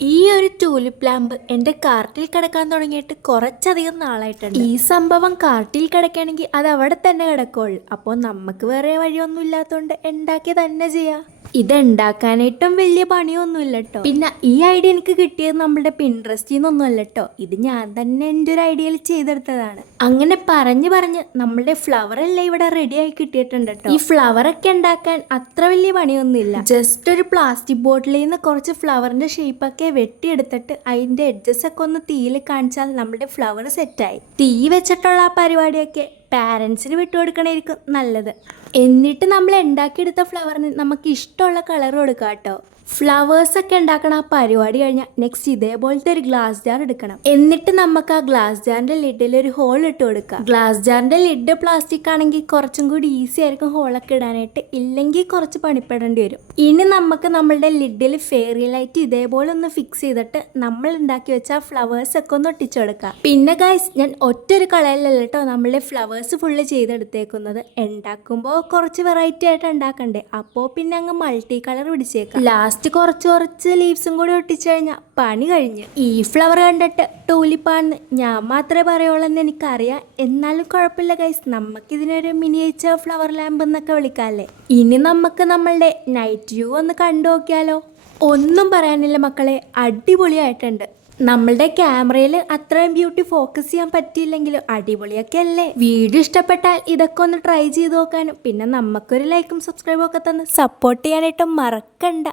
ഈ ഒരു tulip lamp എൻ്റെ കാർട്ടിൽ കിടക്കാൻ തുടങ്ങിയിട്ട് കുറച്ചധികം നാളായിട്ടുണ്ട്. ഈ സംഭവം കാർട്ടിൽ കിടക്കുകയാണെങ്കിൽ അത് അവിടെ തന്നെ കിടക്കുള്ളൂ. അപ്പോൾ നമുക്ക് വേറെ വഴിയൊന്നും ഇല്ലാത്തതുകൊണ്ട് ഉണ്ടാക്കി തന്നെ ചെയ്യാം. ഇത് ഉണ്ടാക്കാനായിട്ടും വലിയ പണിയൊന്നുമില്ല കേട്ടോ. പിന്നെ ഈ ഐഡിയ എനിക്ക് കിട്ടിയത് നമ്മുടെ പിൻട്രസ്റ്റിൽ നിന്നൊന്നും അല്ല കേട്ടോ. ഇത് ഞാൻ തന്നെ എൻ്റെ ഒരു ഐഡിയയിൽ ചെയ്തെടുത്തതാണ്. അങ്ങനെ പറഞ്ഞ് നമ്മുടെ ഫ്ലവർ എല്ലാം ഇവിടെ റെഡി ആയി കിട്ടിയിട്ടുണ്ട് കേട്ടോ. ഈ ഫ്ലവർ ഒക്കെ ഉണ്ടാക്കാൻ അത്ര വലിയ പണിയൊന്നുമില്ല. ജസ്റ്റ് ഒരു പ്ലാസ്റ്റിക് ബോട്ടിലിൽ നിന്ന് കുറച്ച് ഫ്ലവറിന്റെ ഷേപ്പൊക്കെ വെട്ടിയെടുത്തിട്ട് അതിന്റെ എഡ്ജസ് ഒക്കെ ഒന്ന് തീയിൽ കാണിച്ചാൽ നമ്മുടെ ഫ്ലവർ സെറ്റായി. തീ വെച്ചിട്ടുള്ള ആ പരിപാടിയൊക്കെ പാരൻസിന് വിട്ടുകൊടുക്കണമായിരിക്കും നല്ലത്. എന്നിട്ട് നമ്മൾ ഉണ്ടാക്കിയെടുത്ത ഫ്ലവറിന് നമുക്ക് ഇഷ്ടമുള്ള കളർ കൊടുക്കാം കേട്ടോ. ഫ്ലവേഴ്സൊക്കെ ഉണ്ടാക്കണം ആ പരിപാടി കഴിഞ്ഞാൽ നെക്സ്റ്റ് ഇതേപോലത്തെ ഒരു ഗ്ലാസ് ജാർ എടുക്കണം. എന്നിട്ട് നമുക്ക് ആ ഗ്ലാസ് ജാറിന്റെ ലിഡിൽ ഒരു ഹോൾ ഇട്ട് കൊടുക്കാം. ഗ്ലാസ് ജാറിന്റെ ലിഡ് പ്ലാസ്റ്റിക് ആണെങ്കിൽ കുറച്ചും കൂടി ഈസി ആയിരിക്കും ഹോളൊക്കെ ഇടാനായിട്ട്, ഇല്ലെങ്കിൽ കുറച്ച് പണിപ്പെടേണ്ടി വരും. ഇനി നമുക്ക് നമ്മളുടെ ലിഡിൽ ഫെയറി ലൈറ്റ് ഇതേപോലെ ഒന്ന് ഫിക്സ് ചെയ്തിട്ട് നമ്മൾ ഉണ്ടാക്കി വെച്ച ആ ഫ്ലവേഴ്സ് ഒക്കെ ഒന്ന് ഒട്ടിച്ചു കൊടുക്കാം. പിന്നെ ഗൈസ്, ഞാൻ ഒറ്റൊരു കളറിലല്ല കേട്ടോ നമ്മളുടെ ഫ്ലവേഴ്സ് ഫുള്ള് ചെയ്തെടുത്തേക്കുന്നത്. ഉണ്ടാക്കുമ്പോൾ കുറച്ച് വെറൈറ്റി ആയിട്ട് ഉണ്ടാക്കണ്ടേ, അപ്പോൾ പിന്നെ അങ്ങ് മൾട്ടി കളർ പിടിച്ചേക്കാം. ലാസ്റ്റ് കുറച്ച് ലീവ്സും കൂടി ഒട്ടിച്ചു കഴിഞ്ഞാൽ പണി കഴിഞ്ഞ്. ഈ ഫ്ലവർ കണ്ടിട്ട് ടൂലിപ്പാണെന്ന് ഞാൻ മാത്രമേ പറയുള്ളൂ എന്ന് എനിക്കറിയാം. എന്നാലും കുഴപ്പമില്ല ഗൈസ്, നമുക്കിതിനൊരു മിനിയേച്ചർ ഫ്ലവർ ലാമ്പ് എന്നൊക്കെ വിളിക്കാമല്ലേ. ഇനി നമുക്ക് നമ്മളുടെ നൈറ്റ് വ്യൂ ഒന്ന് കണ്ടു നോക്കിയാലോ. ഒന്നും പറയാനില്ല മക്കളെ, അടിപൊളിയായിട്ടുണ്ട്. നമ്മളുടെ ക്യാമറയിൽ അത്രയും ബ്യൂട്ടി ഫോക്കസ് ചെയ്യാൻ പറ്റിയില്ലെങ്കിലും അടിപൊളിയൊക്കെ അല്ലേ. വീഡിയോ ഇഷ്ടപ്പെട്ടാൽ ഇതൊക്കെ ഒന്ന് ട്രൈ ചെയ്ത് നോക്കാനും പിന്നെ നമുക്കൊരു ലൈക്കും സബ്സ്ക്രൈബും ഒക്കെ തന്ന് സപ്പോർട്ട് ചെയ്യാനായിട്ട് മറക്കണ്ട.